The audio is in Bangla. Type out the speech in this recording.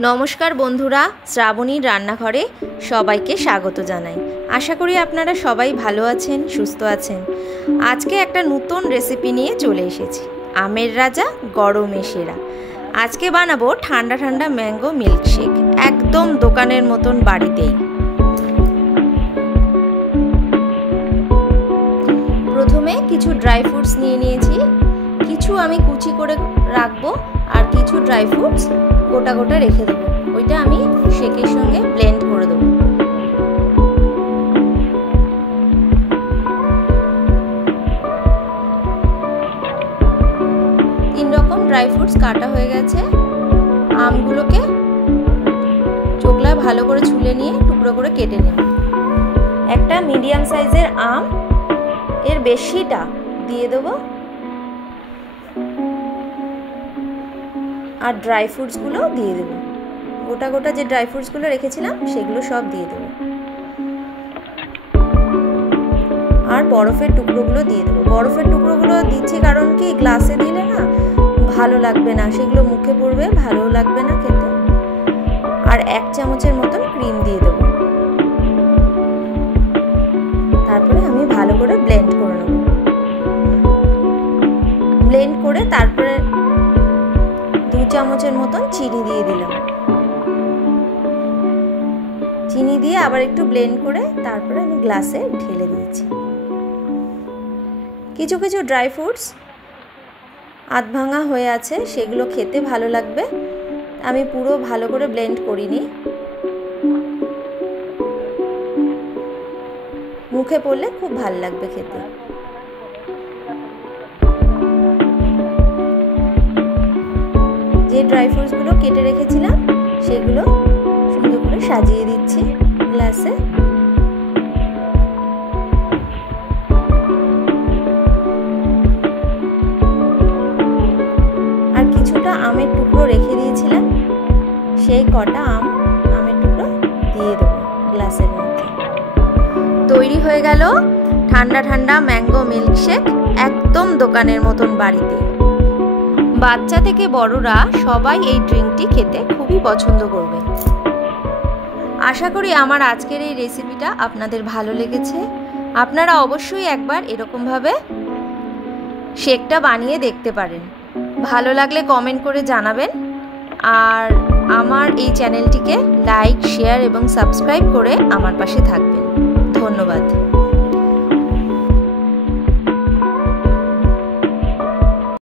नमस्कार बंधुरा श्रावणीर रान्नाघरे सबाइके स्वागत जानाई। आशा करी आपनारा सबाई भालो आछेन सुस्थ आछेन। आजके एकटा नतून रेसिपि निये चले एसेछि आमेर राजा गरमे सेरा। आजके बानाबो ठंडा ठंडा मैंगो मिल्कशेक एकदम दोकानेर मतन बाड़ीतेई। प्रथमे किछु ड्राई फ्रुट्स निये नियेछि, किछु आमी कुचि करे राखबो और किछु ड्राई फ्रुट्स गोटा गोटा रेखे देबो। ओइटा आमी शेकेर संगे ब्लेंड करे देबो। तीन रकम ड्राई फ्रुट्स काटा हये गेछे। আমগুলোকে চোকলা ভালো করে ছুলে নিয়ে টুকরো করে কেটে নেব। একটা মিডিয়াম সাইজের আম এর বেশিটা দিয়ে দেব আর ড্রাই ফ্রুটস গুলো দিয়ে দেব। গোটা গোটা যে ড্রাই ফ্রুটস গুলো রেখেছিলাম সেগুলো সব দিয়ে দেব আর বরফের টুকরোগুলো দিয়ে দেব। বরফের টুকরোগুলো দিচ্ছি কারণ কি গ্লাসে দিলে না ভালো লাগবে না, সেগুলো মুখে পড়বে, ভালো লাগবে না খেতে। আর এক চামচের মতন ক্রিম দিয়ে দেব। তারপরে আমি ভালো করে ব্লেন্ড করে নেব। ব্লেন্ড করে তারপরে 2 চামচের মতন চিনি দিয়ে দিলাম। চিনি দিয়ে আবার একটু ব্লেন্ড করে তারপরে আমি গ্লাসে ঢেলে দিয়েছি। কিছু কিছু ড্রাই ফ্রুটস আধ ভাঙা হয়ে আছে, সেগুলো খেতে ভালো লাগবে। আমি পুরো ভালো করে ব্লেন্ড করিনি, মুখে পড়লে খুব ভালো লাগবে খেতে। যে ড্রাই ফ্রুটসগুলো কেটে রেখেছিলাম সেগুলো সুন্দর করে সাজিয়ে দিচ্ছি গ্লাসে। আর কিছুটা আমের টুকরো রেখে দিয়েছিলাম, সেই কটা আমের টুকরো দিয়ে দেবো গ্লাসের মধ্যে। তৈরি হয়ে গেল ঠান্ডা ঠান্ডা ম্যাঙ্গো মিল্কশেক একদম দোকানের মতন বাড়িতে। বাচ্চা থেকে বড়রা সবাই এই ড্রিঙ্কটি খেতে খুবই পছন্দ করবে। আশা করি আমার আজকের এই রেসিপিটা আপনাদের ভালো লেগেছে। আপনারা অবশ্যই একবার এরকমভাবে শেকটা বানিয়ে দেখতে পারেন। ভালো লাগলে কমেন্ট করে জানাবেন আর আমার এই চ্যানেলটিকে লাইক, শেয়ার এবং সাবস্ক্রাইব করে আমার পাশে থাকবেন। ধন্যবাদ।